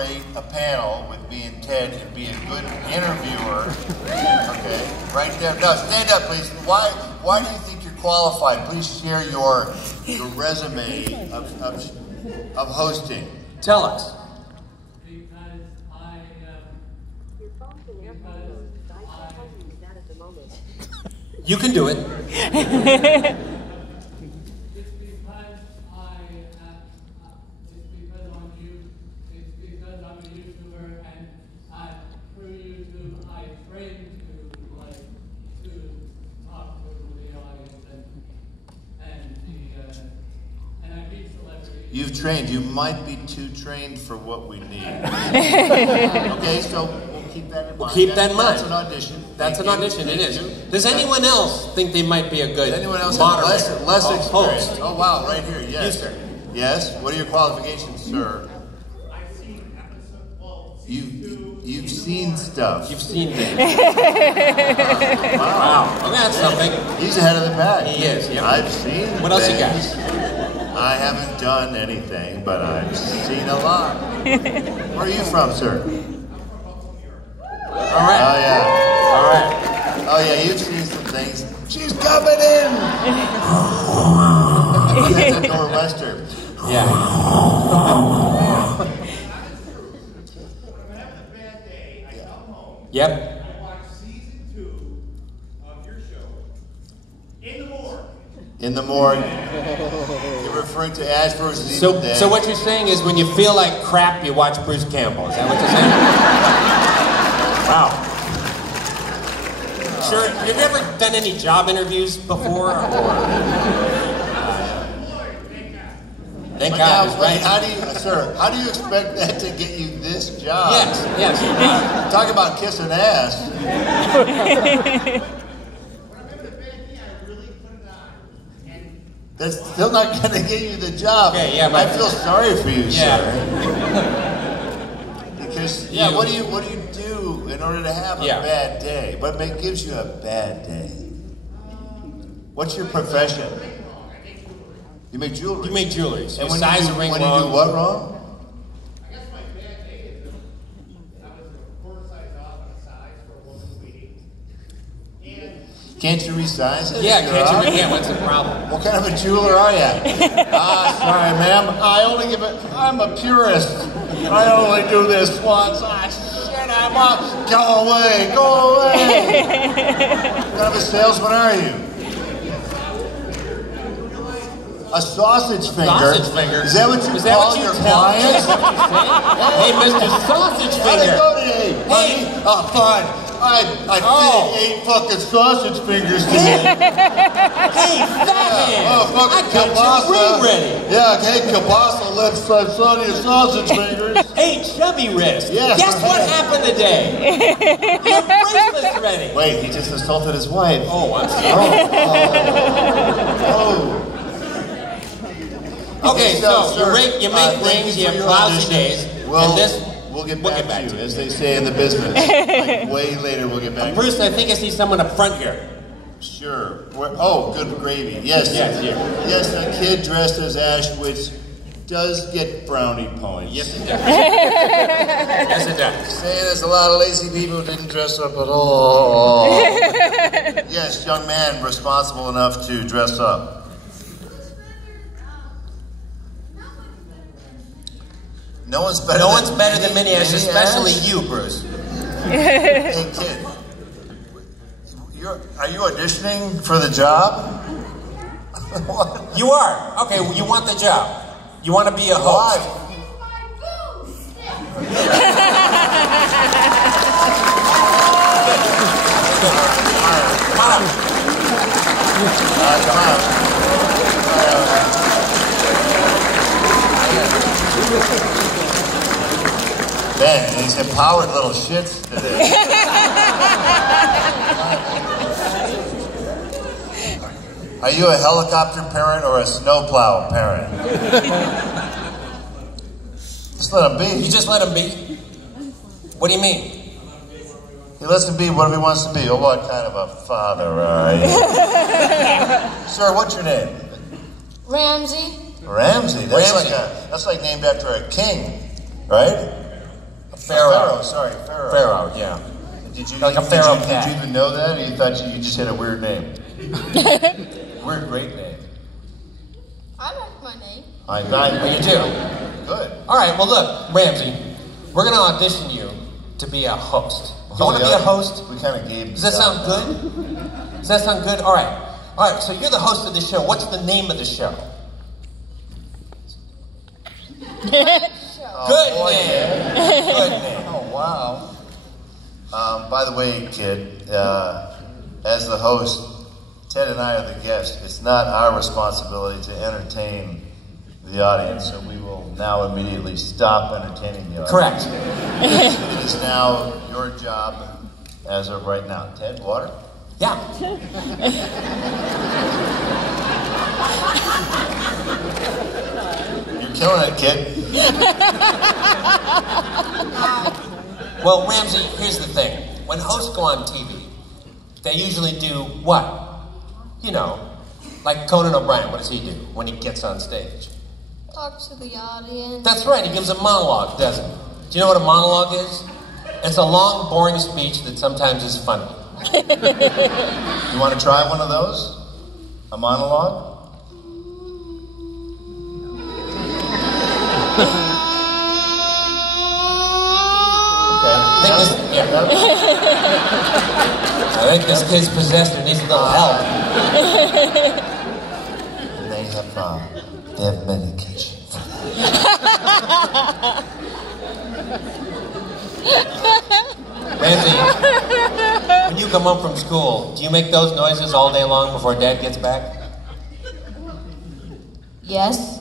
a panel with me and Ted and be a good interviewer. Okay, right there. No, stand up, please. Why do you think you're qualified? Please share your resume of hosting. Tell us. You can do it. You've trained. You might be too trained for what we need. Okay, so we'll keep that in mind. We'll keep that in mind. That's an audition. That's an audition. It is. Does anyone else think they might be a good moderator? Less experienced? Host? Oh wow, right here. Yes. You, sir. Yes. What are your qualifications, sir? You've seen stuff. You've seen things. Wow. Well, that's something. He's ahead of the pack. He is. Yep. I've seen. What else you got? I haven't done anything, but I've seen a lot. Where are you from, sir? All right. Oh yeah. All right. Oh yeah, you've seen some things. She's coming in. That's a Nor'wester. Yeah. Yep. I watched season 2 of your show in the morgue. In the morgue. You're referring to Ash versus Evil Dead. So what you're saying is when you feel like crap, you watch Bruce Campbell. Is that what you're saying? Wow. Sure. Have you ever done any job interviews before? Thank God. Right. How do you expect that to get you this job? Yes. Talk about kissing ass. That's still not going to get you the job. Okay, yeah, I feel sorry for you, sir. Because what do you do in order to have a bad day? What gives you a bad day? What's your profession? You make jewelry. You make jewelry. So and when you do do what wrong? I guess my bad day is I was a quarter size off on a size for a woman's meeting. And Can't you resize it? Yeah, what's the problem? What kind of a jeweler are you? Sorry, ma'am. I'm a purist. I only do this once. Shit, I'm up. Go away. What kind of a salesman are you? A sausage finger. Sausage finger. Is that what you call your clients? Hey, Mr. Sausage Finger. Hey. Oh, fine. I feed 8 fucking sausage fingers today. Hey, fathead. Oh, fucking I got kielbasa. your ring ready. Yeah, hey, kielbasa, let's son your sausage fingers. Hey, chubby wrist. Yeah. Guess what happened today? Your bracelet's ready. Wait, he just assaulted his wife. Oh, I'm sorry. Okay, so you make rings, you have lousy days, and this... We'll get back to you, as they say in the business. Like way later, we'll get back to you. Bruce, I think I see someone up front here. Sure. Good gravy. Yes. Yes, a kid dressed as Ash, which does get brownie points. Yes, it does. Yes, it does. Saying there's a lot of lazy people who didn't dress up at all. Yes, young man responsible enough to dress up. No one's better than Minnie Ash, especially you, Bruce. Hey, kid. Are you auditioning for the job? You are. Okay, you want the job. You want to be a host. Come on. Man, these empowered little shits today. Are you a helicopter parent or a snowplow parent? Just let him be. You just let him be? What do you mean? He lets him be whatever he wants to be. Oh, what kind of a father are you? Sir, what's your name? Ramsey. Ramsey? That's like named after a king, right? Pharaoh. Pharaoh. Pharaoh, yeah. Did you, Like a pharaoh cat. Did you even know that, or you thought you just had a weird name? Weird, great name. I like my name. Well, you do? Good. All right, well, look, Ramsey, we're going to audition you to be a host. You want to be a host? We kind of gave. Does that sound good? Does that sound good? All right. All right, so you're the host of the show. What's the name of the show? Good name. Good name. Oh, wow. By the way, kid, as the host, Ted and I are the guests. It's not our responsibility to entertain the audience, so we will now immediately stop entertaining the audience. Correct. It is now your job as of right now. Ted, water? Yeah. You're killing it, kid. Well, Ramsey, here's the thing. When hosts go on TV, they usually do what? You know, like Conan O'Brien, what does he do when he gets on stage? Talk to the audience. That's right, he gives a monologue, doesn't he? Do you know what a monologue is? It's a long, boring speech that sometimes is funny. You want to try one of those? A monologue? I think this kid's possessed and needs a little help. They have medication for that. Ramsey, when you come home from school, do you make those noises all day long before Dad gets back? Yes.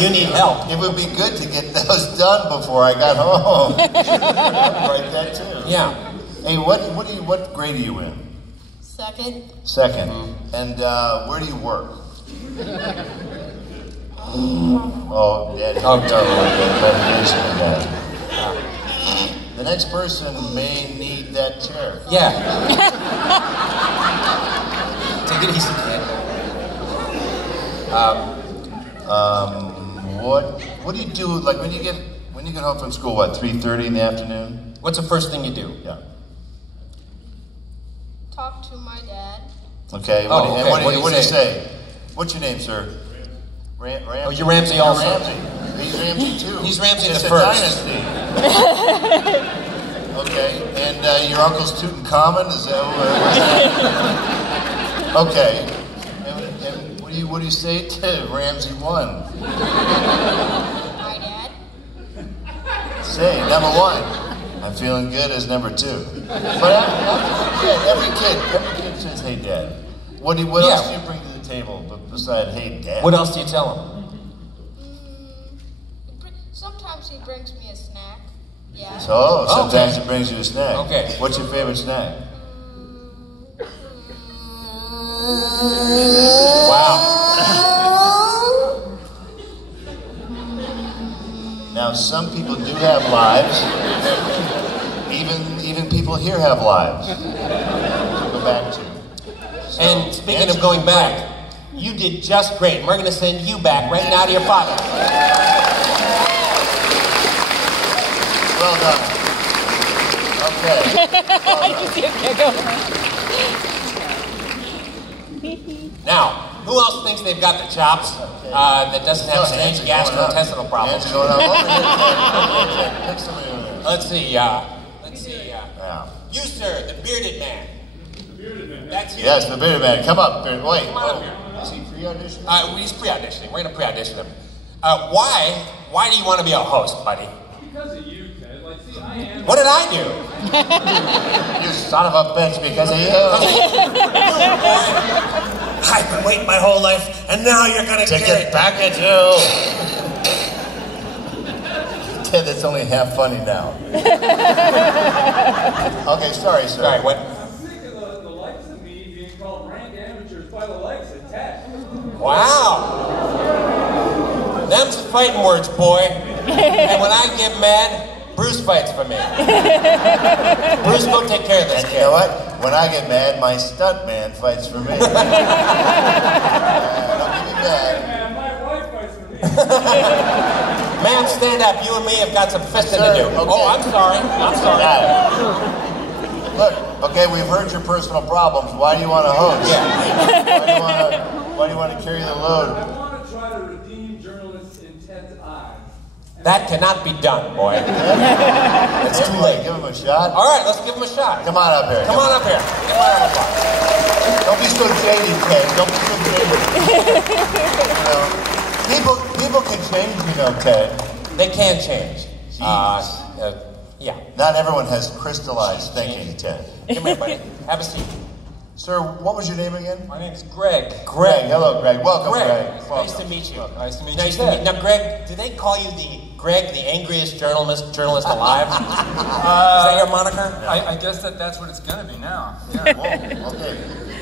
You need help. It would be good to get those done before I got home. Write that too. Yeah. Hey, what grade are you in? Second. Second. And where do you work? Oh, Daddy. Oh, the next person may need that chair. Yeah. Take it easy, kid. What do you do? Like when you get home from school? What, 3:30 in the afternoon? What's the first thing you do? Yeah. Talk to my dad. Okay. What do you say? What's your name, sir? Ramsey. Oh, you're Ramsey also. Ramsey. He's Ramsey too. He's Ramsey it's the a first. Dynasty. Okay. And your uncle's Tutankhamun? Is that what? Okay. And what do you say to Ramsey 1? My dad. Say number 1. I'm feeling good as number 2. But every kid says, "Hey, Dad." What else do you bring to the table besides "Hey, Dad"? What else do you tell him? Sometimes he brings me a snack. Yeah. So sometimes he brings you a snack. Okay. What's your favorite snack? Wow. Now, some people do have lives. Even people here have lives. Go back to. So, and speaking of going back, you did just great. We're going to send you back right now to your father. Well done. Okay. Now, who else thinks they've got the chops that doesn't have strange gastrointestinal problems? Let's see. You, sir, the bearded man. The bearded man. That's you. Yes, the bearded man. Come up. Wait. Come on here. Is he pre-auditioning? He's pre-auditioning. We're going to pre-audition him. Why do you want to be a host, buddy? Because of you, Ted. Like, see, I am. What did I do? You son of a bitch, because of you. I've been waiting my whole life, and now you're going to get back at you. Ted, that's only half funny now. Okay, sorry, sir. Sorry, what? I'm sick of the likes of me being called rank amateurs by the likes of Ted. Wow. Them's fighting words, boy. And when I get mad, Bruce fights for me. Bruce, go take care of this kid. You know what? When I get mad, my stunt man fights for me. Don't get me mad. Man, my wife fights for me. Man, stand up. You and me have got some fisting to do. Okay. Oh, I'm sorry. I'm sorry. Look, okay, we've heard your personal problems. Why do you want to host? Yeah. Why do you want to carry the load? I want to try to redeem journalists' intent eyes. That cannot be done, boy. It's too late. Give him a shot. All right, let's give him a shot. Come on up here. Come on up here. Give him a round of applause. Don't be so jaded, Ken. Don't be so jaded. People can change, you know, Ted. They can change. Jeez. Yeah. Not everyone has crystallized thinking, Ted. Come here, buddy. Have a seat. Sir, what was your name again? My name's Greg. Greg. Hello, Greg. Welcome, Greg. Nice Welcome. to meet you. Nice to meet you. Nice to meet. Now, Greg, do they call you Greg, the angriest journalist alive? Is that your moniker? I guess that's what it's gonna be now. Yeah. Whoa, okay.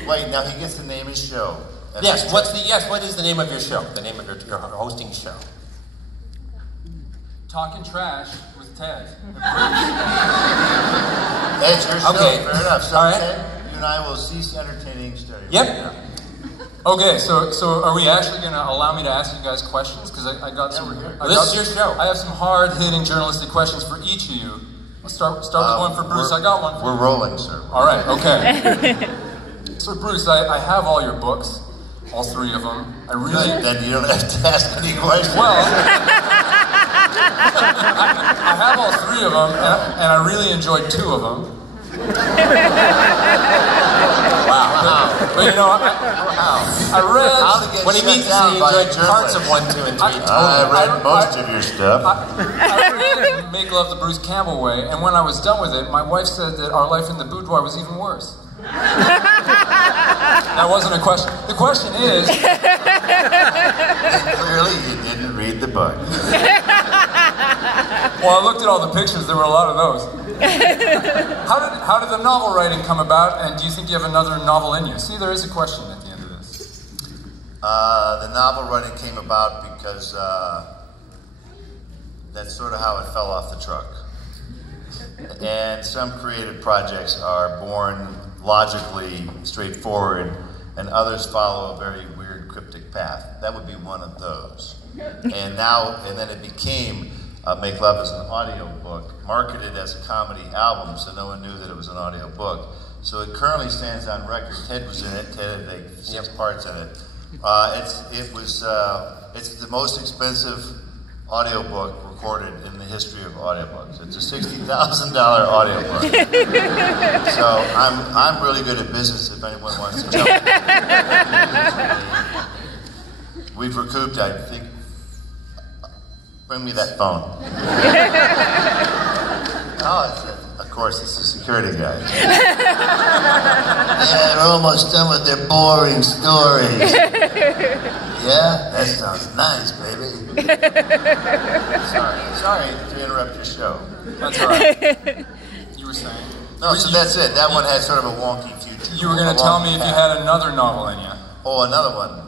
Wait, now he gets to name his show. And Yes. What is the name of your show? The name of your hosting show? Talking trash with Ted. That's your show. Okay. Fair enough. So, All right. Ted, you and I will cease entertaining stereo. Yep. Okay, so are we actually gonna allow me to ask you guys questions? Because I got some. This is your show. I have some hard-hitting journalistic questions for each of you. Let's start with one for Bruce. I got one. We're rolling, sir. All right. Okay. So Bruce, I have all your books, all 3 of them. I really. Then you don't have to ask any questions. Well, I have all 3 of them, and I really enjoyed 2 of them. Wow. But you know, I read. When he meets you, he enjoyed parts of 1, 2, and 3. I read most of your stuff. I read Make Love the Bruce Campbell Way, and when I was done with it, my wife said that our life in the boudoir was even worse. That wasn't a question. The question is... Clearly, you didn't read the book. Well, I looked at all the pictures. There were a lot of those. How did the novel writing come about, and do you think you have another novel in you? See, there is a question at the end of this. The novel writing came about because that's sort of how it fell off the truck. And some creative projects are born logically straightforward, and others follow a very weird, cryptic path. That would be one of those. And then it became Make Love as an audio book, marketed as a comedy album, so no one knew that it was an audio book. So it currently stands on record. Ted was in it. Ted had like 6 parts in it. It's the most expensive audiobook recorded in the history of audiobooks. It's a $60,000 audiobook. So I'm really good at business if anyone wants to jump in. We've recouped, I think. Bring me that phone. Of course, it's a security guy. Yeah, they're almost done with their boring stories. Yeah? That sounds nice, baby. Sorry to interrupt your show. That's all right. You were saying? No, so that's it. That one had sort of a wonky future. You were going to tell me if you had another novel in you. Oh, another one.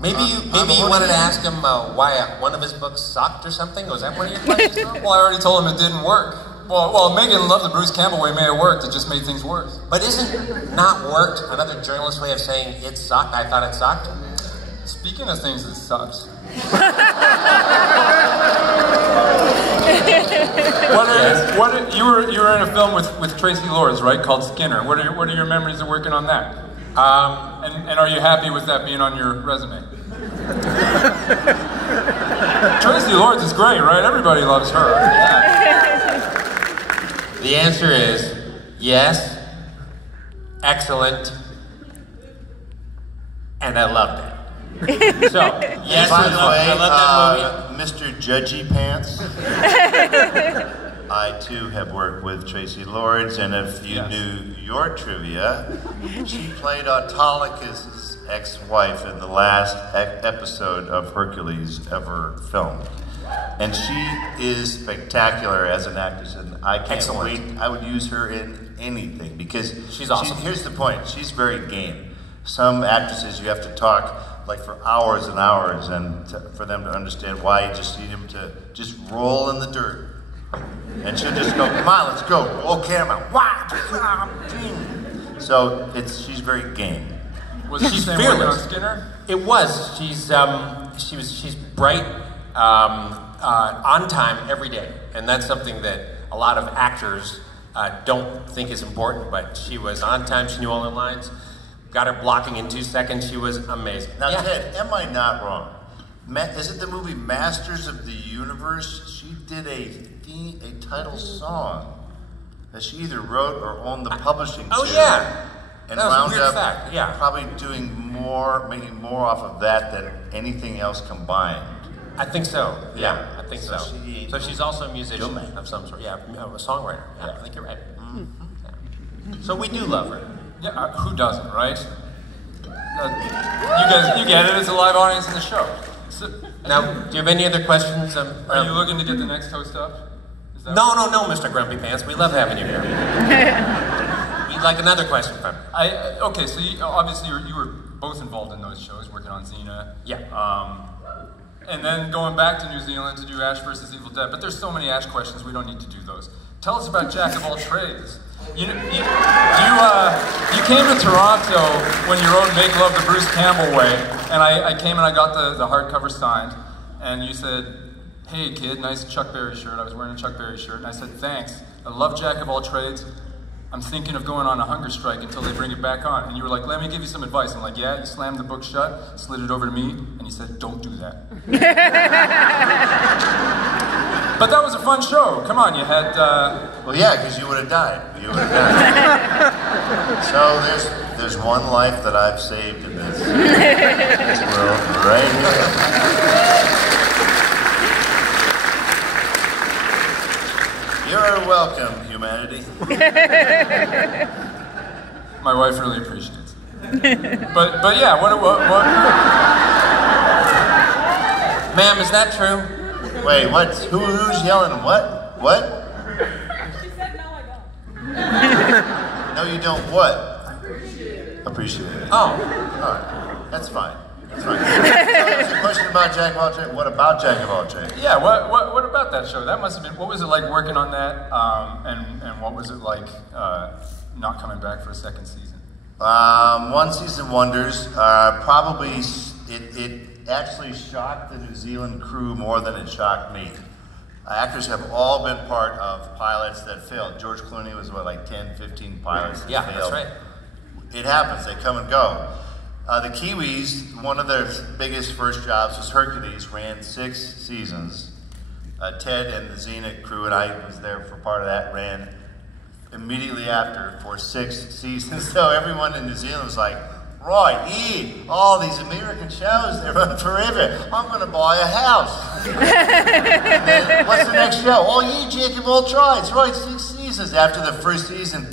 Maybe you wanted to ask him why one of his books sucked or something? Was that one of your questions? Well, I already told him it didn't work. Well, Megan Love the Bruce Campbell Way may have worked. It just made things worse. But isn't not worked another journalist's way of saying it sucked? I thought it sucked. Speaking of things that sucks. You were in a film with Tracy Lords, right? Called Skinner. What are your memories of working on that? And are you happy with that being on your resume? Tracy Lords is great, right? Everybody loves her. Yeah. The answer is yes, excellent, and I loved it. So, yes, By the way, I love that movie. Mr. Judgy Pants, I too have worked with Tracy Lords, and if you knew your trivia, she played Autolycus' ex-wife in the last episode of Hercules ever filmed. And she is spectacular as an actress, and I can't wait. I would use her in anything because she's awesome. Here's the point: she's very game. Some actresses you have to talk like for hours and hours, and for them to understand why you just need them to just roll in the dirt, and she'll just go, "Come on, let's go, roll camera." So she's very game. Was it the same way on Skinner? It was. She's bright. on time every day. And that's something that a lot of actors don't think is important, but she was on time, she knew all her lines, got her blocking in 2 seconds, she was amazing. Now, Ted, am I not wrong? Is it the movie Masters of the Universe? She did a title song that she either wrote or owned the publishing to. Oh, yeah. And that was wound a weird up fact. Yeah. probably making more off of that than anything else combined. I think so. Yeah, I think so. So So she's also a musician of some sort. Yeah, a songwriter. Yeah, I think you're right. Yeah. So we do love her. Yeah, who doesn't, right? You get it. It's a live audience in the show. So, Now, do you have any other questions? are you looking to get the next host up? Is that No, Mr. Grumpy Pants. We love having you here. We'd like another question from you. Okay, so obviously you were both involved in those shows, working on Xena. Yeah. And then going back to New Zealand to do Ash versus Evil Dead. But there's so many Ash questions, we don't need to do those. Tell us about Jack of all trades. You came to Toronto when you wrote Make Love the Bruce Campbell Way, and I came and I got the hardcover signed, and you said, "Hey kid, nice Chuck Berry shirt." I was wearing a Chuck Berry shirt, and I said, "Thanks. I love Jack of all trades. I'm thinking of going on a hunger strike until they bring it back on." And you were like, "Let me give you some advice." I'm like, "Yeah." You slammed the book shut, slid it over to me, and you said, "Don't do that." But that was a fun show. Come on, you had... Well, yeah, because you would have died. You would have died. So there's one life that I've saved in this world right here. You're welcome, humanity. My wife really appreciates it. But yeah, what? Ma'am, is that true? Wait, what? Who's yelling? What? What? She said no, I don't. No, you don't. What? Appreciate it. Oh. All right. That's fine. That's fine. So there's a question about Jack of all trades. What about Jack of all trades? Yeah, what about that show? That must have been, what was it like working on that, and what was it like not coming back for a second season? One season wonders. Probably it actually shocked the New Zealand crew more than it shocked me. Actors have all been part of pilots that failed. George Clooney was like 10, 15 pilots that Yeah, failed. that's right. It happens, they come and go. The Kiwis, one of their biggest first jobs was Hercules, ran 6 seasons. Ted and the Xena crew, and I was there for part of that, ran immediately after for 6 seasons. So everyone in New Zealand was like, right, all these American shows, they run forever. I'm going to buy a house. And then, what's the next show? Oh, Jack of all trades. Right, 6 seasons. After the first season,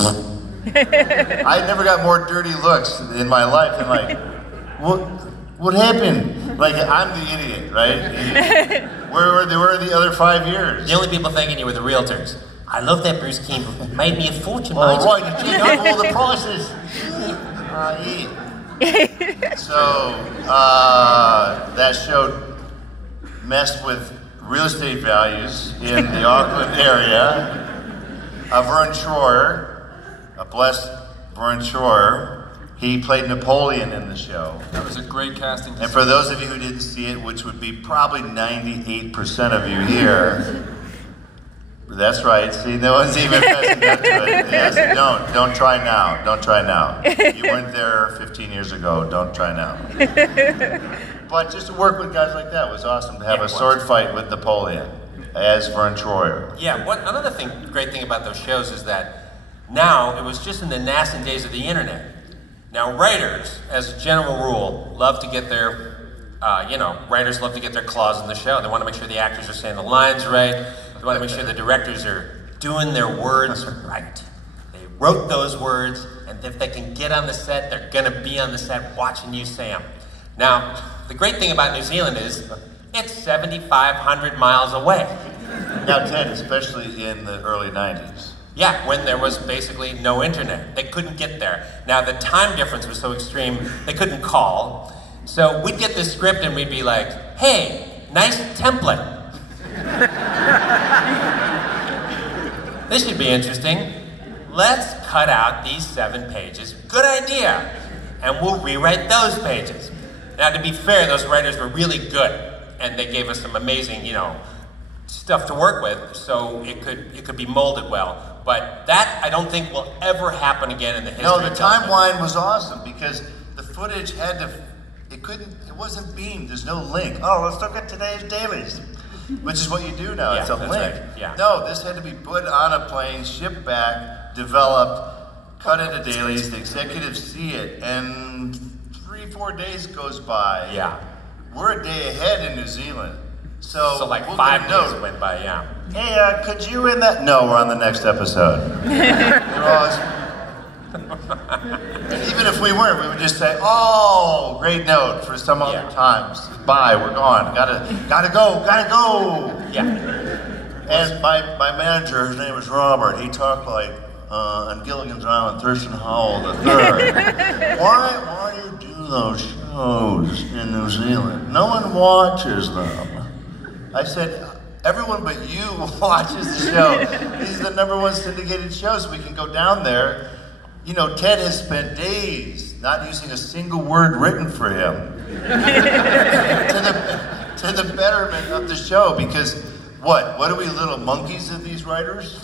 I never got more dirty looks in my life. I'm like, what happened? Like, I'm the idiot, right? Where were the other 5 years? The only people thanking you were the realtors. I love that Bruce Campbell. It made me a fortune. Oh, right, you check up all the prices. Yeah. So, that show messed with real estate values in the Auckland area. Vern Troyer, blessed Vern Troyer, he played Napoleon in the show. That was a great casting. And for those of you who didn't see it, which would be probably 98% of you here, that's right. See, no one's even fessing up to it. Yes, don't try now. Don't try now. You weren't there 15 years ago. Don't try now. But just to work with guys like that was awesome. To have a sword fight with Napoleon as Vern Troyer. Yeah. Another great thing about those shows is that now it was just in the nascent days of the internet. Now writers, as a general rule, love to get their writers love to get their claws in the show. They want to make sure the actors are saying the lines right. They want to make sure the directors are doing their words right. They wrote those words, and if they can get on the set, they're going to be on the set watching you say them. Now, the great thing about New Zealand is it's 7,500 miles away. Now, Ted, especially in the early 90s. Yeah, when there was basically no internet. They couldn't get there. Now, the time difference was so extreme, they couldn't call. So we'd get this script and we'd be like, hey, nice template. This should be interesting. Let's cut out these 7 pages. Good idea. And we'll rewrite those pages. Now, to be fair, those writers were really good. and they gave us some amazing, stuff to work with, so it could be molded well. But that I don't think will ever happen again in the history. No, the of television. timeline was awesome because the footage had to. It wasn't beamed. There's no link. Oh, let's look at today's dailies, which is what you do now. Yeah, it's a that's link. right. Yeah. No, this had to be put on a plane, shipped back, developed, cut into dailies. The executives see it, and 3-4 days goes by. Yeah. We're a day ahead in New Zealand. So like we'll 5 get a note. days went by, yeah. Hey, could you in that? No, we're on the next episode. And even if we weren't, we would just say, "Oh, great note for some other times. Bye, we're gone. Gotta go." Yeah. And my manager, his name was Robert. He talked like on Gilligan's Island, Thurston Howell III. Why do you do those shows in New Zealand? No one watches them. I said, everyone but you watches the show. These are the #1 syndicated shows. We can go down there. Ted has spent days not using a single word written for him to the betterment of the show. Because what are we, little monkeys of these writers?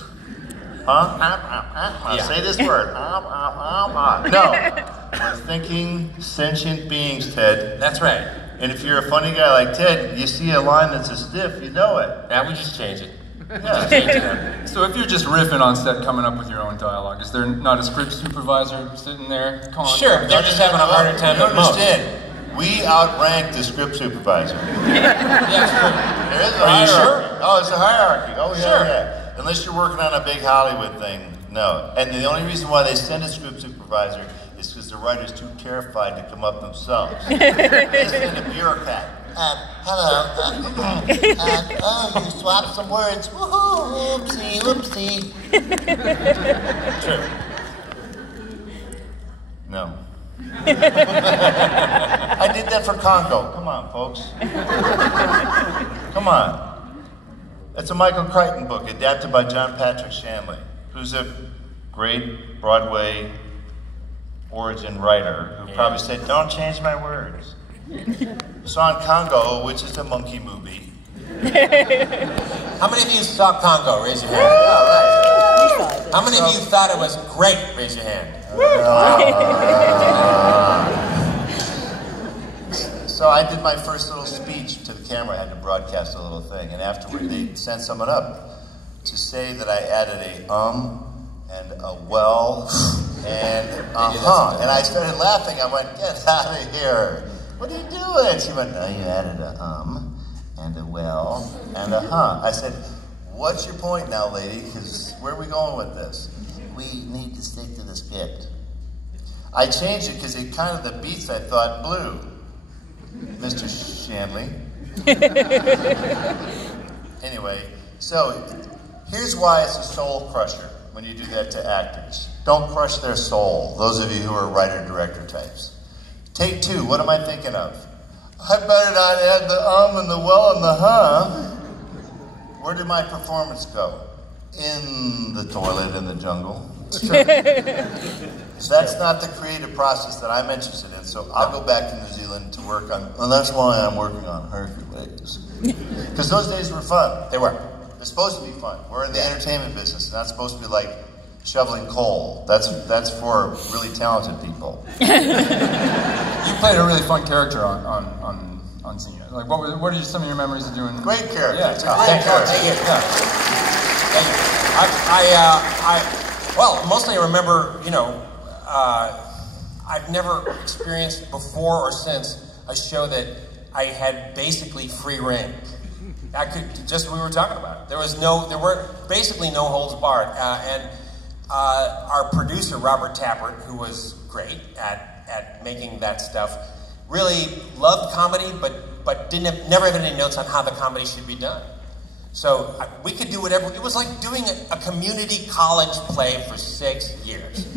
Huh? Say this word. No, we're thinking sentient beings, Ted. That's right. And if you're a funny guy like Ted, you see a line that's a stiff, you know it. Yeah, we just change it. Yeah. So if you're just riffing on set, coming up with your own dialogue, is there not a script supervisor sitting there? Sure, they're just having a harder time You than most. understand? We outrank the script supervisor. Yeah, There is a Are you hierarchy. sure? Oh, it's a hierarchy. Oh, yeah, Sure. yeah. Unless you're working on a big Hollywood thing, no. And the only reason why they send a script supervisor is because the writer's too terrified to come up themselves. They send a bureaucrat. Hello. You swapped some words. Woohoo! Whoopsie. True. No. I did that for Congo. Come on, folks. Come on. It's a Michael Crichton book adapted by John Patrick Shanley, who's a great Broadway origin writer who probably said, "Don't change my words." Saw in Congo, which is a monkey movie. How many of you saw Congo? Raise your hand. Yeah, right. How many of you thought it was great? Raise your hand. So I did my first little speech to the camera. I had to broadcast a little thing, and afterward they sent someone up to say that I added a and a well and and I started laughing. I went, "Get out of here! What are you doing?" She went, "No, you added a and a well and a I said, "What's your point now, lady? Because where are we going with this? We need to stick to the script." I changed it because it kind of the beats I thought blew. Mr. Shanley. Anyway, so here's why it's a soul crusher when you do that to actors. Don't crush their soul, those of you who are writer-director types. Take 2, what am I thinking of? I better not add the and the well and the Where did my performance go? In the toilet in the jungle. So that's not the creative process that I'm interested in. So I'll go back to New Zealand to work on, and that's why I'm working on Hercules. Because those days were fun. They were. They're supposed to be fun. We're in the entertainment business. It's not supposed to be like shoveling coal. That's for really talented people. You played a really fun character on Xena. Like, what are some of your memories of doing? Great character. Yeah, It's a great character. Thank you. Thank you. Well, mostly I remember, I've never experienced before or since a show that I had basically free reign. I could, just we were talking about it. There were basically no holds barred. And our producer, Robert Tappert, who was great at making that stuff, really loved comedy, but never had any notes on how the comedy should be done. So we could do whatever. It was like doing a community college play for 6 years.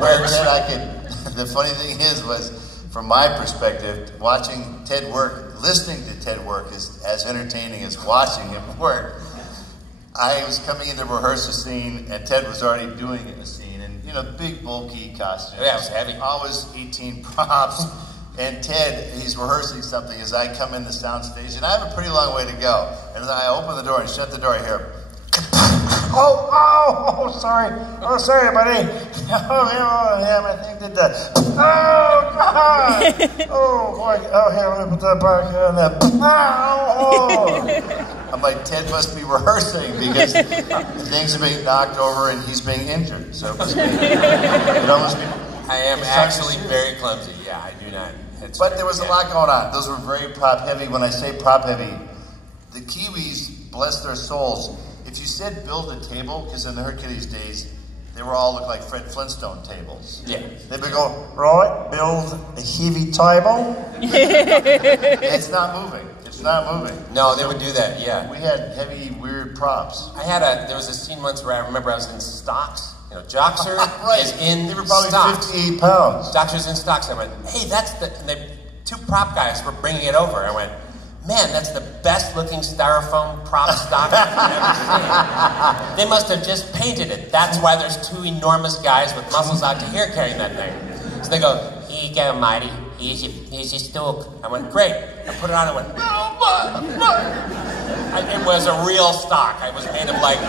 Where the funny thing was, from my perspective, watching Ted work, listening to Ted work is as entertaining as watching him work. I was coming in to rehearse a scene, and Ted was already doing a scene, and big bulky costumes. Yeah, it was heavy. Always 18 props, And Ted, he's rehearsing something as I come in the sound stage, and I have a pretty long way to go. And as I open the door and shut the door, I hear, oh, sorry. Oh, sorry, buddy. Oh, yeah, my thing did that. Oh, God. Oh, boy. Oh, here, let me put that back here and that. Oh. I'm like, Ted must be rehearsing because things are being knocked over and he's being injured. So it almost be. I am actually very clumsy. Yeah, I do not. But there was a lot going on. Those were very prop heavy. When I say prop heavy, the Kiwis, bless their souls, if you said build a table, because in the Hercules days, they were all look like Fred Flintstone tables. Yeah. They'd be going, right, build a heavy table. It's not moving. It's not moving. No, they would do that, yeah. We had heavy, weird props. There was a scene once where I remember I was in stocks. You know, Joxer right. is in They were probably stocks. 58 pounds. Joxer's in stocks. I went, hey, that's the... And they, two prop guys were bringing it over. I went, man, that's the best looking styrofoam prop stock I've ever seen. They must have just painted it. That's why there's two enormous guys with muscles out to here carrying that thing. So they go, here you go, Mighty. Here's your stool. I went, great. I put it on and went, it was a real stock. It was made of like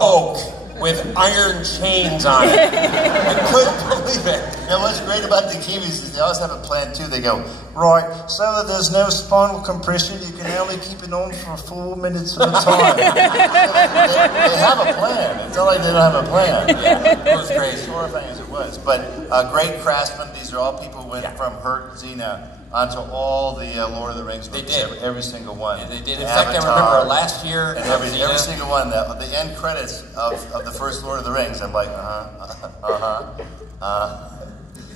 oak with iron chains on it. I couldn't believe it. You know what's great about the Kiwis is they always have a plan too. They go, right, so that there's no spinal compression, you can only keep it on for 4 minutes at a time. they have a plan. It's not like they don't have a plan. Yeah, it was crazy. As horrifying as it was. But great craftsmen. These are all people who went from Herc, Xena, onto all the Lord of the Rings movies. They did. Every single one. Yeah, they did. In fact, I remember last year. And every single one. The end credits of the first Lord of the Rings. I'm like,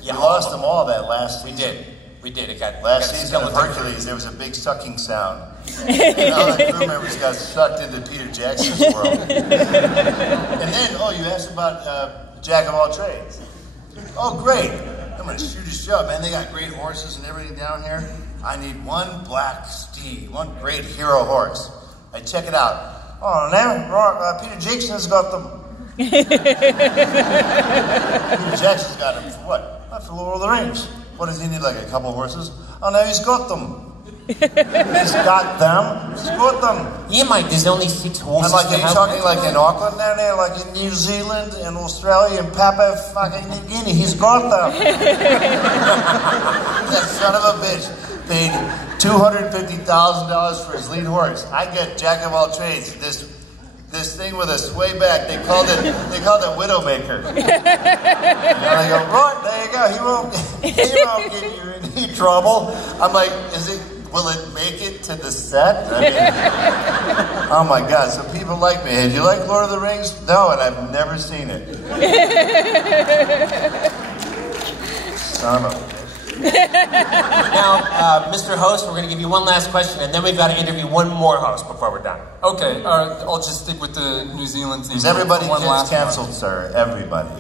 You lost them all that last season. We did. It got last season of Hercules. There was a big sucking sound. And all the crew members got sucked into Peter Jackson's world. And then, you asked about Jack of all trades. Oh, great. I'm going to shoot his shot, man. They got great horses and everything down here. I need one black steed, one great hero horse. I check it out. Oh, now Peter Jackson's got them. Peter Jackson's got them for what? Not for Lord of the Rings. What does he need, like a couple horses? Oh, no, he's got them. He's got them. He's got them. Yeah, Mike, there's only 6 horses. And like, are you talking like in Auckland down there, like in New Zealand and Australia and Papua fucking New Guinea? He's got them. That son of a bitch paid $250,000 for his lead horse. I get Jack of all trades. This thing with a sway back. They called it Widowmaker. And they go, right, there you go. He won't get you in any trouble. I'm like, will it make it to the set? I mean, oh my God, so people like me. Hey, do you like Lord of the Rings? No, and I've never seen it. Son of a bitch. Now, Mr. Host, we're going to give you one last question, and then we've got to interview one more host before we're done. Okay, all right, I'll just stick with the New Zealand thing. Everybody gets canceled, sir. Everybody.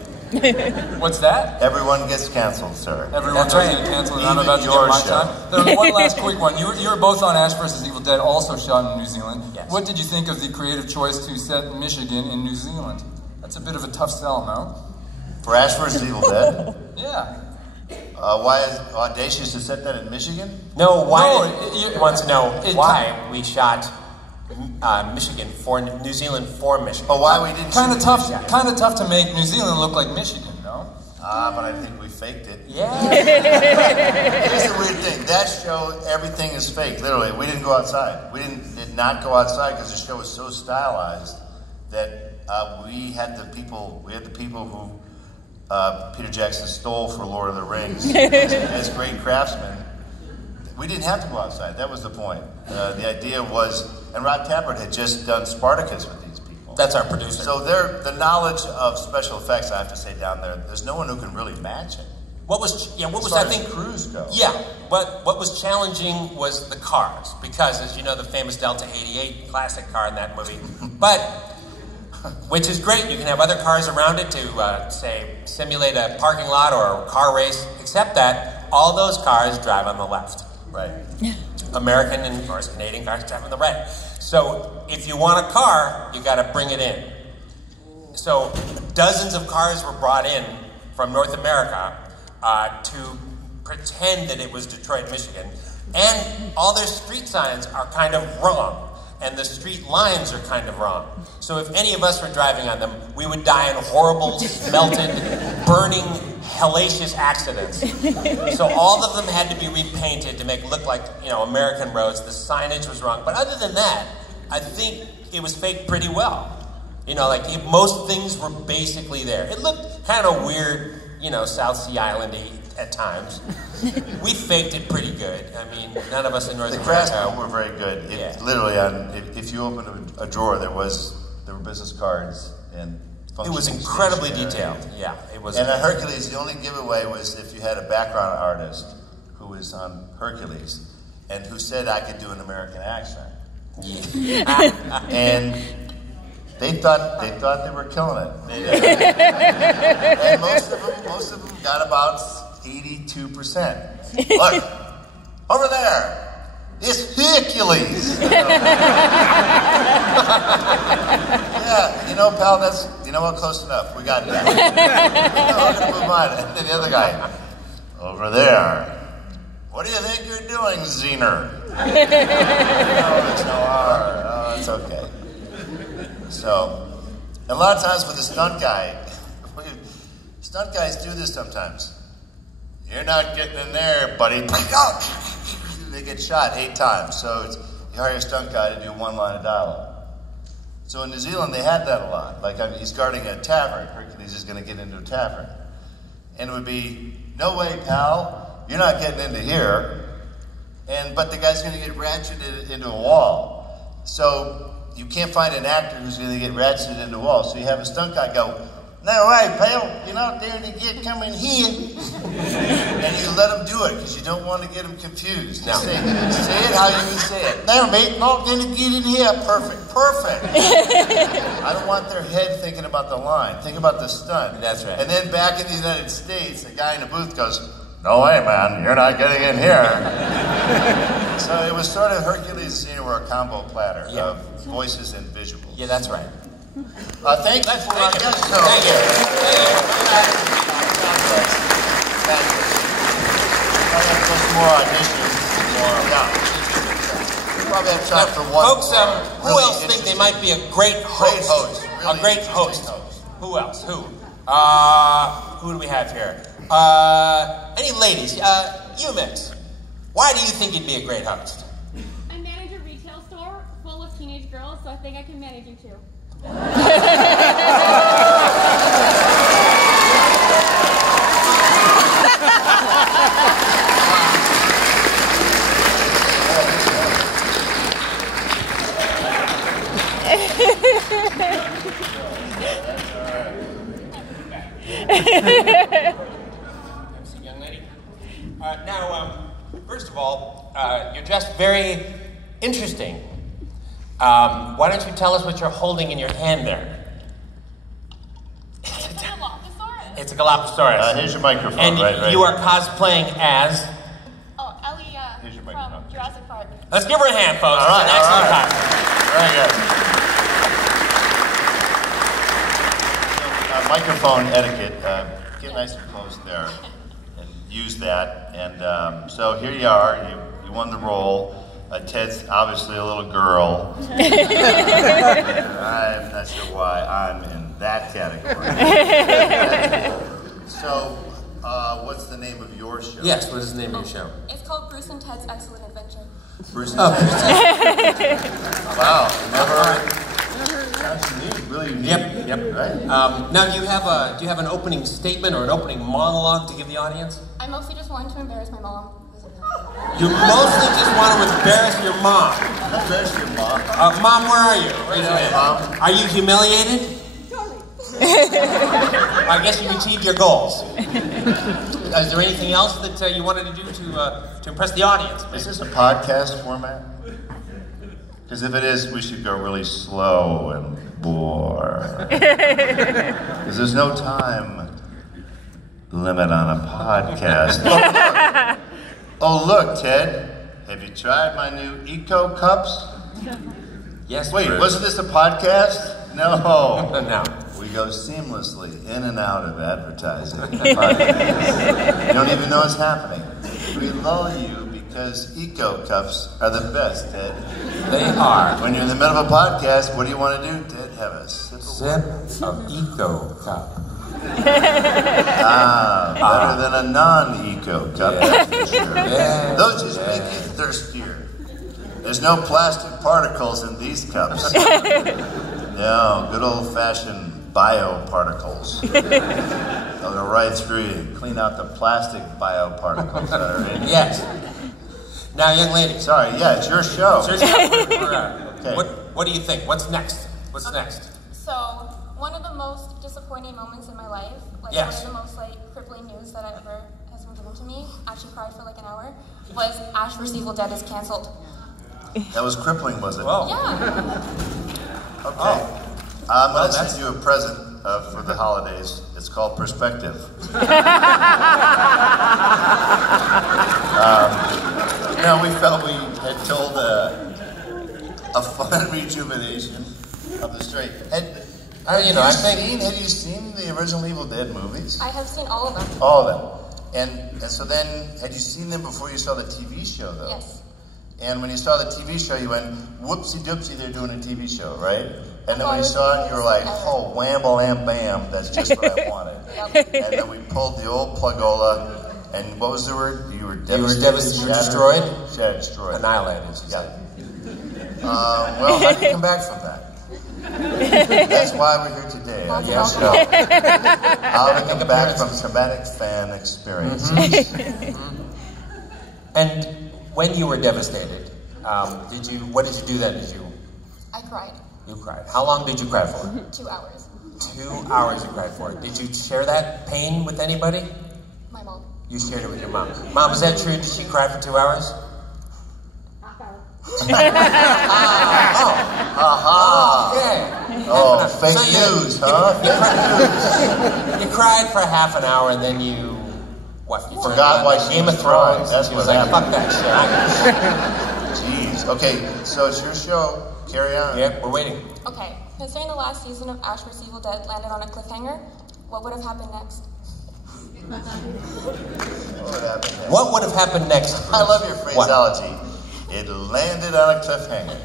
What's that? Everyone gets canceled, sir. Everyone's going to get canceled, and I'm about to get my time. Then one last quick one. You were both on Ash vs. Evil Dead, also shot in New Zealand. Yes. What did you think of the creative choice to set Michigan in New Zealand? That's a bit of a tough sell, no? For Ash vs. Evil Dead? Yeah. Why is it audacious to set that in Michigan? No, you want to know why we shot Michigan for New Zealand for Michigan. Oh, why we didn't kind of tough. Michigan? Kind of tough to make New Zealand look like Michigan, no? But I think we faked it. Yeah. Here's the weird thing. That show, everything is fake. Literally, we didn't go outside. We did not go outside because the show was so stylized that we had the people who Peter Jackson stole for Lord of the Rings as great craftsmen. We didn't have to go outside. That was the point. The idea was, and Rod Tappert had just done Spartacus with these people. That's our producer. So the knowledge of special effects, I have to say, down there's no one who can really match it. What was I think crews go. Yeah, what was challenging was the cars, because as you know, the famous Delta 88 classic car in that movie, which is great. You can have other cars around it to say simulate a parking lot or a car race, except that all those cars drive on the left. Right. American and of course Canadian cars drive on the right. So if you want a car, you got to bring it in. So dozens of cars were brought in from North America to pretend that it was Detroit, Michigan, and all their street signs are kind of wrong, and the street lines are kind of wrong. So if any of us were driving on them, we would die in horrible, smelted, burning, hellacious accidents. So all of them had to be repainted to make it look like, you know, American roads. The signage was wrong. But other than that, I think it was faked pretty well. You know, like most things were basically there. It looked kind of weird, you know, South Sea Island-y at times. We faked it pretty good. I mean, none of us in North America. The craftsmen were very good. Yeah. Literally, if you opened a drawer, there were business cards and. It was incredibly detailed. Yeah, it was. And on Hercules, the only giveaway was if you had a background artist who was on Hercules and who said I could do an American accent. Yeah. And they thought they were killing it. And most of them got about 82%. Look, over there. It's Hercules. Yeah, you know, pal, you know what, close enough. We got that. We're going to move on. And then the other guy, over there. What do you think you're doing, Zener? Oh, it's so hard. Oh, it's okay. So, a lot of times with the stunt guy, stunt guys do this sometimes. You're not getting in there, buddy. They get shot 8 times, so you hire a stunt guy to do one line of dialogue. So in New Zealand, they had that a lot. Like, he's guarding a tavern. Hercules is going to get into a tavern. And it would be, no way, pal, you're not getting into here. But the guy's going to get ratcheted into a wall. So you can't find an actor who's going to get ratcheted into a wall. So you have a stunt guy go, no way, pal, you're not there to get coming here. And you let him do it, because you don't want to get him confused. No. Say it how you would say it. No, mate, not going to get in here. Perfect. I don't want their head thinking about the line. Think about the stunt. That's right. And then back in the United States, the guy in the booth goes, no way, man, you're not getting in here. So it was sort of Hercules and Xena were a combo platter of voices and visuals. Yeah, that's right. Thank you for our guest show. Thank you. More auditions. We probably have time for one. Folks, who else think they might be a great host? Really a great host. Who else? Who? Who do we have here? Any ladies? You, Mix. Why do you think you'd be a great host? I manage a retail store full of teenage girls, so I think I can manage you too. Young lady. Now, first of all, you're dressed very interesting. Why don't you tell us what you're holding in your hand there? It's a Dilophosaurus. It's a Galapagos. Here's your microphone. And right. you are cosplaying as? Oh, Ellie Here's your from microphone. Jurassic Park. Let's give her a hand, folks. All right, It's an excellent all right. costume. Very good. So, microphone etiquette. Get nice and close there and use that. And so here you are. You won the role. Ted's obviously a little girl. I'm not sure why I'm in that category. So, what's the name of your show? Yes, what is the name of your show? It's called Bruce and Ted's Excellent Adventure. Bruce and Ted. Wow, never. Sounds unique, really unique. Yep. Right? Now, do you have an opening statement or an opening monologue to give the audience? I mostly just wanted to embarrass my mom. You mostly just want to embarrass your mom. Embarrass your mom. Mom, where are you? Raise your hand. Mom. Are you humiliated? I guess you achieved your goals. Is there anything else that you wanted to do to impress the audience? Is this a podcast format? Because if it is, we should go really slow and bore. Because there's no time limit on a podcast. Oh, look, Ted. Have you tried my new Eco Cups? Yes. Wait, Bruce. wasn't this a podcast? No. No. We go seamlessly in and out of advertising. You don't even know it's happening. We lull you because eco cups are the best, Ted. They are. When you're in the middle of a podcast, what do you want to do, Ted? Have a sip Of eco cup. better than a non-eco cup, that's for sure. Yeah. Those just make you thirstier. There's no plastic particles in these cups. No, good old-fashioned bioparticles. They'll go right through you, clean out the plastic bioparticles that are in you. Yes. Now, young lady. Sorry, yeah, it's your show. Okay. What do you think? What's next? What's next? So, one of the most disappointing moments in my life, like Yes. one of the most like crippling news that has been given to me, actually cried for like an hour, was Ash vs. Evil Dead is canceled. That was crippling, was it? Whoa. Yeah. Okay. I'm going to send you a present for the holidays. It's called Perspective. We felt we had told a fun rejuvenation of the straight. Had you seen the original Evil Dead movies? I have seen all of them. All of them. And so then, had you seen them before you saw the TV show, though? Yes. And when you saw the TV show, you went, whoopsie doopsie, they're doing a TV show, right? And then when you saw it, you were like, oh, wham, bam, bam, that's just what I wanted. And then we pulled the old plugola, and what was the word? You were devastated? You were destroyed? Destroyed. Annihilated, she said. Well, how do you come back from that? That's why we're here today, I guess. So, how to come back from traumatic fan experiences. And when you were devastated, what did you do then? I cried. You cried. How long did you cry for? 2 hours. 2 hours you cried for. Did you share that pain with anybody? My mom. You shared it with your mom. Mom, is that true? Did she cry for 2 hours? Okay. Oh, fake news, huh? You cried for half an hour and then you forgot why Game of Thrones. That's She what was like, happened. fuck that shit. Jeez. Okay, so it's your show. Carry on. Yeah, we're waiting. Okay. Considering the last season of Ash vs. Evil Dead landed on a cliffhanger, what would have happened next? What would have happened next? I love your phraseology. It landed on a cliffhanger.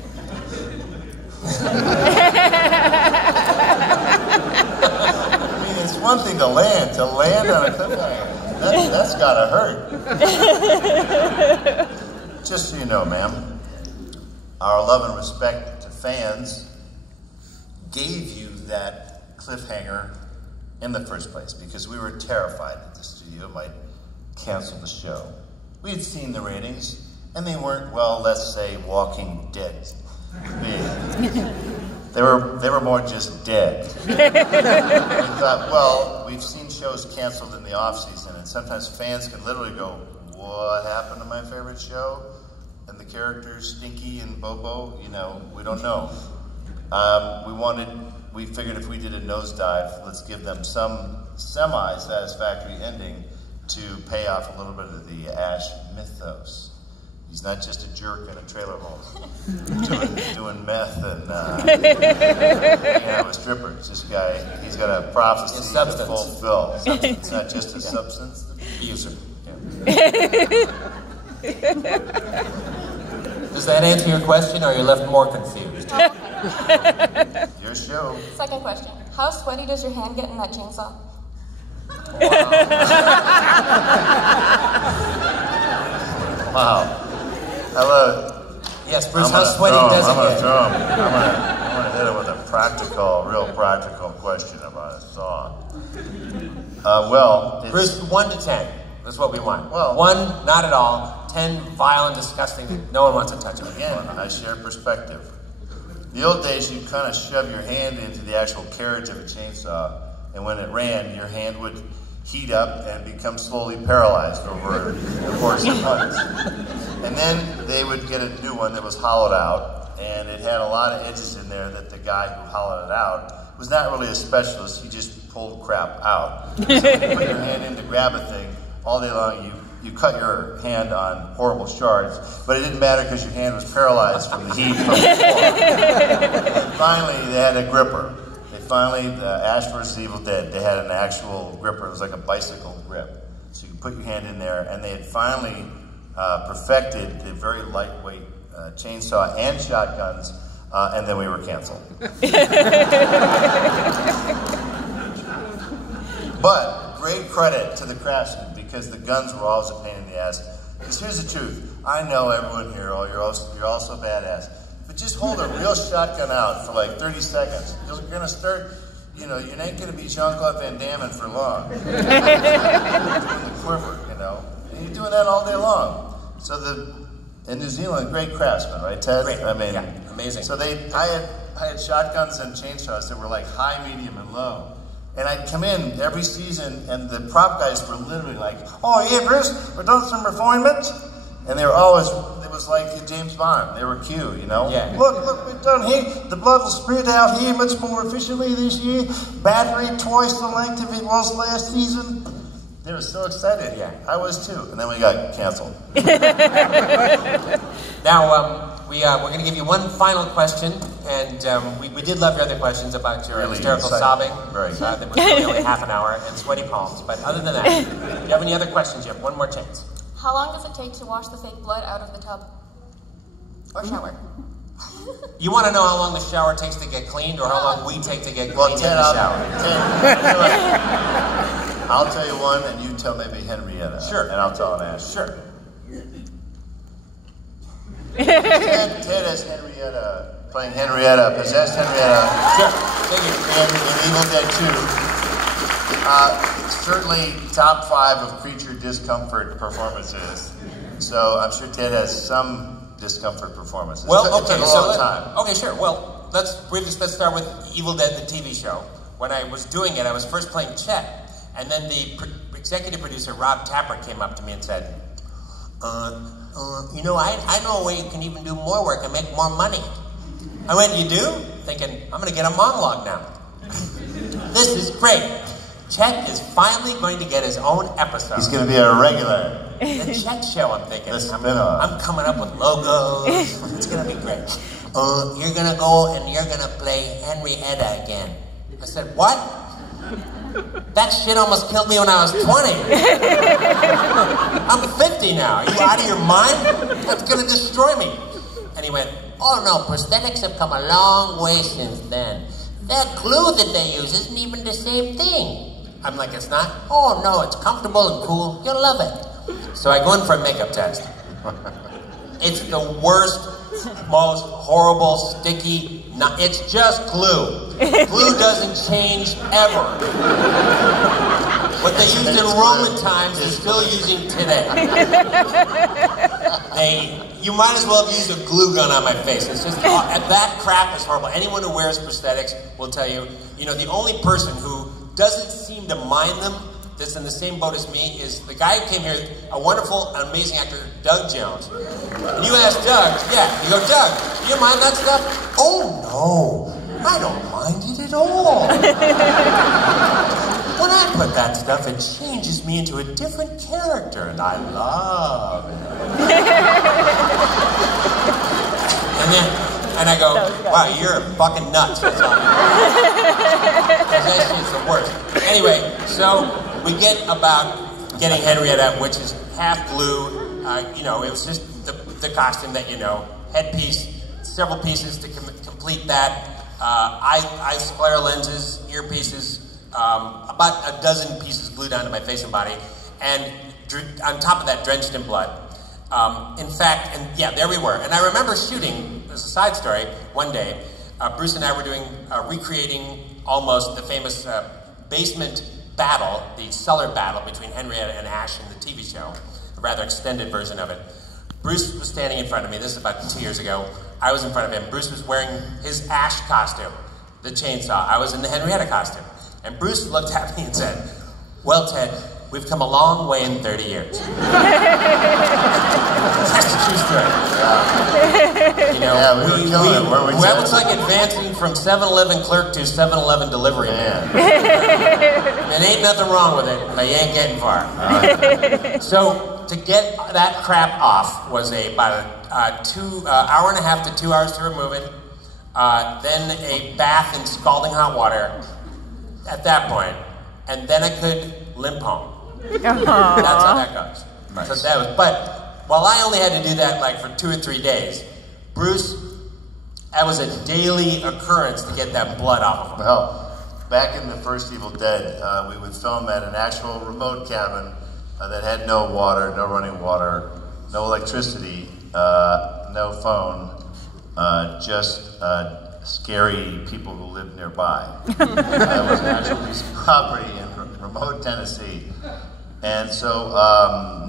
I mean, it's one thing to land on a cliffhanger. That's gotta hurt. Just so you know, ma'am, our love and respect to fans gave you that cliffhanger in the first place because we were terrified that the studio might cancel the show. We had seen the ratings, and they weren't, well, let's say, Walking Dead big. They were more just dead. We thought, well, we've seen shows canceled in the off-season, and sometimes fans can literally go, what happened to my favorite show? And the characters, Stinky and Bobo, we don't know. We figured if we did a nosedive, let's give them some semi-satisfactory ending to pay off a little bit of the Ash mythos. He's not just a jerk in a trailer home doing meth and with strippers. This guy, he's got a prophecy to fulfill. It's not just a substance abuser. Yeah. Does that answer your question, or are you left more confused? Your show. Second question. How sweaty does your hand get in that chainsaw? Wow. Hello. Yes, Bruce, how sweaty does it get? I'm gonna hit it with a real practical question about a saw. Bruce, 1 to 10. That's what we want. Well, 1, not at all. 10, vile and disgusting. No one wants to touch it. Again, I share perspective. The old days, you kind of shove your hand into the actual carriage of a chainsaw, and when it ran, your hand would heat up and become slowly paralyzed over the course of months. And then they would get a new one that was hollowed out, and it had a lot of edges in there that the guy who hollowed it out was not really a specialist. He just pulled crap out. So when you put your hand in to grab a thing, all day long you cut your hand on horrible shards, but it didn't matter because your hand was paralyzed from the heat from the floor. And finally, they had a gripper. The Ash vs. Evil Dead, they had an actual gripper. It was like a bicycle grip. So you put your hand in there, and they had finally perfected the very lightweight chainsaw and shotguns, and then we were canceled. But great credit to the craftsmen, because the guns were always a pain in the ass. Because here's the truth. I know everyone here, you're all so badass. But just hold a real shotgun out for like 30 seconds. You're going to start, you know, you ain't going to be Jean-Claude Van Damme for long. Doing the quiver, you know. And you're doing that all day long. So in New Zealand, great craftsmen, right, Ted? Great. I mean, yeah, amazing. So I had shotguns and chainsaws that were like high, medium, and low. And I'd come in every season, and the prop guys were literally like, "Oh yeah, Bruce, we're doing some refinements," and they were always, it was like James Bond. They were Q, you know. Yeah. Look, we've done here. The blood will spread out here much more efficiently this year. Battery twice the length of it was last season. They were so excited. Yeah, I was too. And then we got canceled. Now, we're going to give you one final question, and we did love your other questions about your Really hysterical exciting. sobbing. Very That was really only half an hour, and sweaty palms. But other than that, do you have any other questions? You have one more chance. How long does it take to wash the fake blood out of the tub? Or shower? You want to know how long the shower takes to get cleaned, or how long we take to get Well, cleaned Ted, in the shower? I'll tell you one, and you tell maybe Henrietta. Sure. And I'll tell an Ash. Sure. Ted has Henrietta, playing Henrietta, possessed Henrietta. Sure. Thank you. In Evil Dead 2. Certainly top 5 of creature discomfort performances. So I'm sure Ted has some discomfort performances. Well, It okay, took a so long time. okay, sure. Well, let's start with Evil Dead, the TV show. When I was doing it, I was first playing Chet, and then the executive producer, Rob Tapper, came up to me and said, you know, I know a way you can even do more work and make more money. I went, you do? Thinking, I'm going to get a monologue now. This is great. Chet is finally going to get his own episode. He's going to be a regular. The Chet Show, I'm thinking. The spin-off. I'm coming up with logos. It's going to be great. You're going to go and you're going to play Henrietta again. I said, what? That shit almost killed me when I was 20. I'm 50 now. Are you out of your mind? That's going to destroy me. And he went, oh no, prosthetics have come a long way since then. That glue that they use isn't even the same thing. I'm like, it's not? Oh no, it's comfortable and cool. You'll love it. So I go in for a makeup test. It's the worst, most horrible, sticky, it's just glue. Glue doesn't change ever. What they used in Roman times is still using today. You might as well have used a glue gun on my face. It's just, that crap is horrible. Anyone who wears prosthetics will tell you, you know, the only person who doesn't seem to mind them, that's in the same boat as me, is the guy who came here, a wonderful and amazing actor, Doug Jones. And you ask Doug, you go, Doug, do you mind that stuff? Oh no, I don't mind it at all. When I put that stuff, it changes me into a different character, and I love it. And I go, wow, you're fucking nuts. That's all. That shit's the worst. Anyway, so we get about getting Henrietta, which is half glue. You know, it was just the costume that you know. Headpiece, several pieces to complete that. Eye sclera lenses, earpieces, about a dozen pieces glued onto my face and body, and on top of that, drenched in blood. In fact, and yeah, there we were. And I remember shooting, as a side story, one day, Bruce and I were doing, recreating almost the famous basement battle, the cellar battle between Henrietta and Ash in the TV show, a rather extended version of it. Bruce was standing in front of me. This is about 2 years ago. I was in front of him. Bruce was wearing his Ash costume, the chainsaw. I was in the Henrietta costume. And Bruce looked at me and said, well, Ted, we've come a long way in 30 years. That's the true story. Yeah. You know, we were killing it. Where we that was like advancing from 7-Eleven clerk to 7-Eleven delivery man. There ain't nothing wrong with it, but you ain't getting far. So to get that crap off was about an hour and a half to 2 hours to remove it. Then a bath in scalding hot water at that point, and then I could limp home. That's how that goes. Nice. So that was, but while I only had to do that like for 2 or 3 days, Bruce, that was a daily occurrence to get that blood off of him. Well, back in the first Evil Dead, we would film at an actual remote cabin that had no water, no running water, no electricity, no phone, just scary people who lived nearby. It was an actual piece of property in remote Tennessee. And so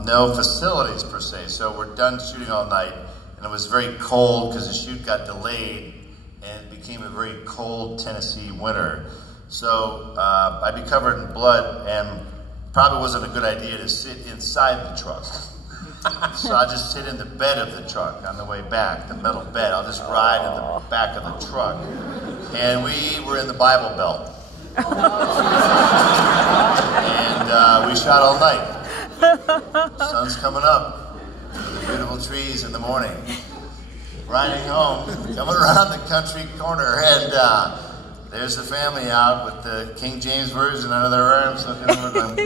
no facilities per se. So we're done shooting all night, and it was very cold because the shoot got delayed, and it became a very cold Tennessee winter. So I'd be covered in blood, and probably wasn't a good idea to sit inside the truck. So I'll just sit in the bed of the truck on the way back, the metal bed. I'll just ride in the back of the truck. And we were in the Bible Belt. And we shot all night. Sun's coming up. The beautiful trees in the morning. Riding home, coming around the country corner, and there's the family out with the King James Version under their arms, looking over them. They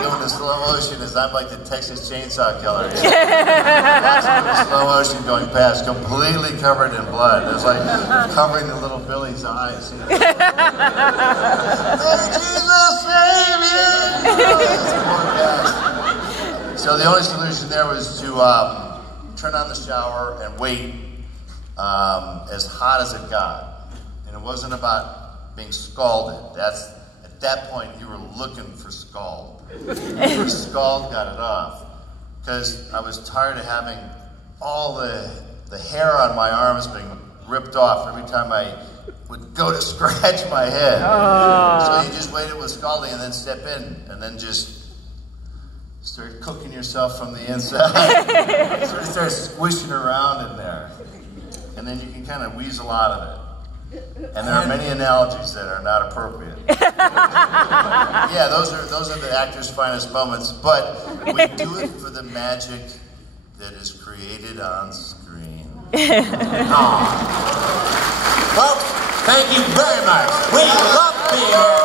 go into slow motion as I'm like the Texas Chainsaw Killer. Watching in slow motion going past, completely covered in blood. It was like covering the little Billy's eyes. You know? Hey, Jesus, save you! So the only solution there was to turn on the shower and wait as hot as it got. And it wasn't about being scalded. At that point, you were looking for scald. Your scald got it off. Because I was tired of having all the hair on my arms being ripped off every time I would go to scratch my head. So you just waited with scalding and then step in and then just start cooking yourself from the inside. Sort of start squishing around in there. And then you can kind of weasel out of it. And there are many analogies that are not appropriate. Yeah, those are the actor's finest moments, but we do it for the magic that is created on screen. Folks, thank you very much. We love being here.